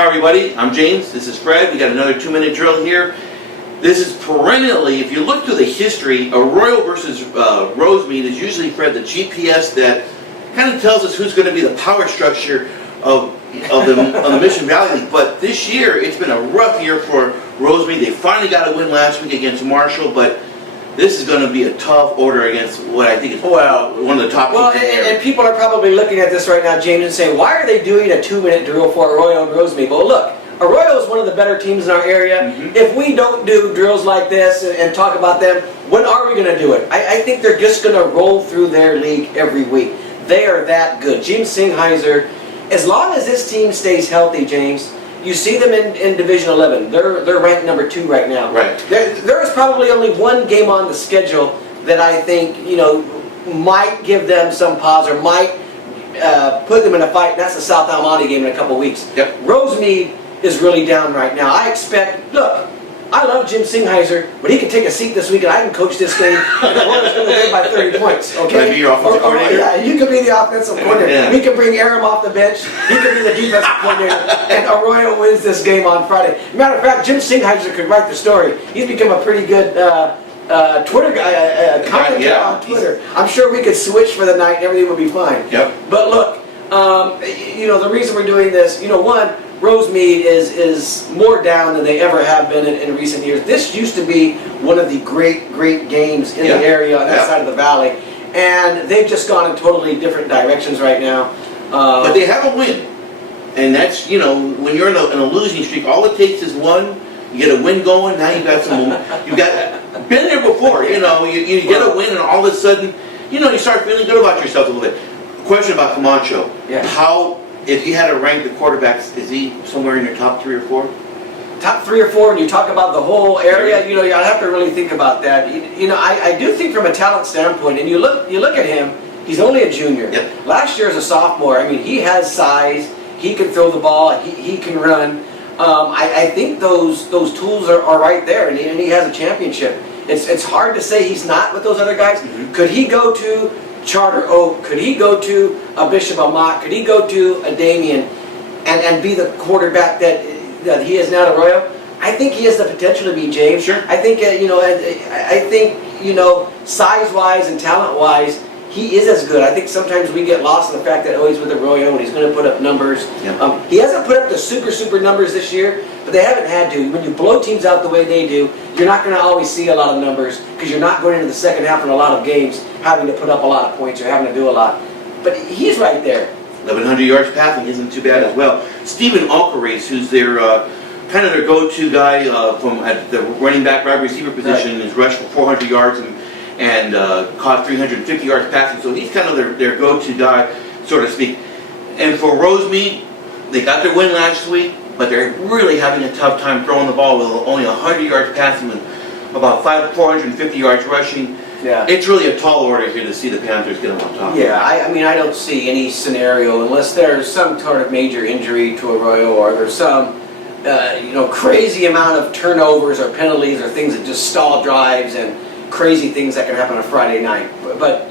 Hi everybody, I'm James, this is Fred. We got another 2-minute drill here. This is perennially, if you look through the history, Arroyo versus Rosemead is usually, Fred, the GPS that kind of tells us who's going to be the power structure of the Mission Valley League. But this year, it's been a rough year for Rosemead. They finally got a win last week against Marshall, but this is going to be a tough order against what I think is one of the top teams in there. And people are probably looking at this right now, James, and saying, why are they doing a 2-minute drill for Arroyo and Rosemead? Well, look, Arroyo is one of the better teams in our area. If we don't do drills like this and talk about them, when are we going to do it? I think they're just going to roll through their league every week. They are that good. Jim Singheiser, as long as this team stays healthy, James, you see them in Division 11. They're ranked number 2 right now. Right. There is probably only one game on the schedule that I think, might give them some pause or might put them in a fight. And that's the South Almonte game in a couple weeks. Yep. Rosemead is really down right now. I expect, look, I love Jim Singheiser, but he can take a seat this week and I can coach this game and the Warriors going to win by 30 points. Okay? Can I be your offensive coordinator? Yeah, you can be the offensive coordinator. Yeah. We can bring Aram off the bench. He can be the defensive coordinator. And Arroyo wins this game on Friday. Matter of fact, Jim Singheiser could write the story. He's become a pretty good Twitter guy, commentator on Twitter. I'm sure we could switch for the night and everything would be fine. Yep. But look, the reason we're doing this, one, Rosemead is more down than they ever have been in recent years. This used to be one of the great games in the area on that side of the valley, and they've just gone in totally different directions right now. But they have a win, and that's, when you're in a losing streak, all it takes is one. You get a win going. Now you've got been there before. You get a win, and all of a sudden, you start feeling good about yourself a little bit. Question about Camacho. Yeah. If you had to rank the quarterbacks, is he somewhere in your top 3 or 4? Top 3 or 4, and you talk about the whole area, I'd have to really think about that. I do think from a talent standpoint, and you look at him, he's only a junior. Yep. Last year as a sophomore, I mean, he has size, he can throw the ball, he can run. I think those tools are right there, and he has a championship. It's hard to say he's not with those other guys. Could he go to Charter Oak? Could he go to a Bishop Amat? Could he go to a Damien and be the quarterback that he is now at Arroyo? I think he has the potential to be, James. Sure. I think size-wise and talent-wise, he is as good. I think sometimes we get lost in the fact that he's with Arroyo and he's going to put up numbers. Yep. He hasn't put up the super numbers this year, but they haven't had to. When you blow teams out the way they do, you're not going to always see a lot of numbers because you're not going into the second half in a lot of games having to put up a lot of points or having to do a lot. But he's right there. 1,100 yards passing isn't too bad as well. Stephen Alcaraz, who's their kind of their go-to guy from at the running back, wide receiver position, has rushed for 400 yards and caught 350 yards passing. So he's kind of their go-to guy, so to speak. And for Rosemead, they got their win last week, but they're really having a tough time throwing the ball with only 100 yards passing and about 450 yards rushing. Yeah. It's really a tall order here to see the Panthers get them on top. Yeah, I mean, I don't see any scenario unless there's some sort of major injury to Arroyo or there's some, crazy amount of turnovers or penalties or things that just stall drives and crazy things that can happen on a Friday night. But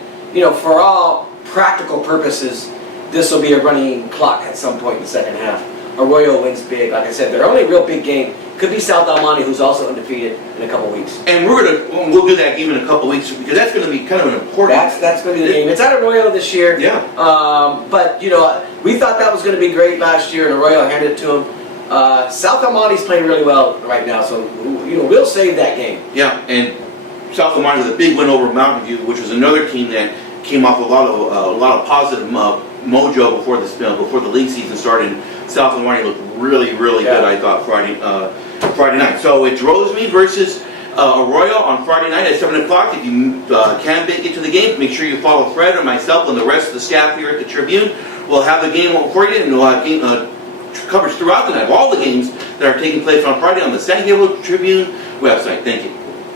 for all practical purposes, this will be a running clock at some point in the second half. Arroyo wins big. Like I said, their only real big game could be South Almonte, who's also undefeated, in a couple weeks. And we'll do that game in a couple weeks because that's going to be kind of an important. That's going to be the game. It's at Arroyo this year. Yeah. But we thought that was going to be great last year, and Arroyo handed it to them. South Almonte's playing really well right now, so we'll save that game. Yeah, and South Almonte with a big win over Mountain View, which was another team that came off a lot of positive mojo before the league season started. South Almonte looked really good, I thought, Friday night. So it's Rosemead versus Arroyo on Friday night at 7 o'clock. If you can make it to the game, make sure you follow Fred or myself and the rest of the staff here at the Tribune. We'll have the game for you, and we'll have game coverage throughout the night of all the games that are taking place on Friday on the San Diego Tribune website. Thank you.